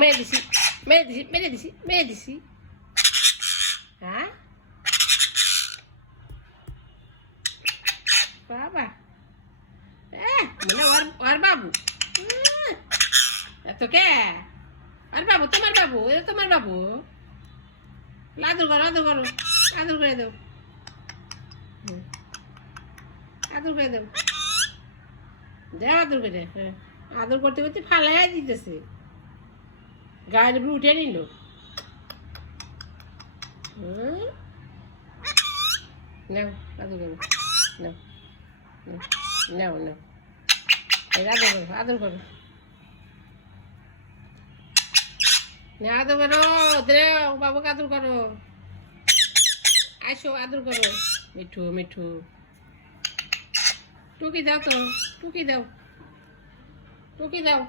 মেরে দিছি মেরে দিছি মেরে দিছি মেরে দিছি। হ্যাঁ বাবা মানে ওর বাবু এত কে আর বাবু তোমার বাবু এটা তোমার বাবু। আদর করো আদর করো আদর করে দাও আদর করে দাও দেও আদর করে। হ্যাঁ আদর করতে করতে ফালাই দিতেছে গায়ের উপরে উঠে নিল। নাও আদর করো নাও নাও নাও আদর করো আদর করো না আদর করো দেও বাবুকে আদর করো আসো আদর করো মিঠু মিঠু টুকি দাও তো টুকি দাও টুকি দাও।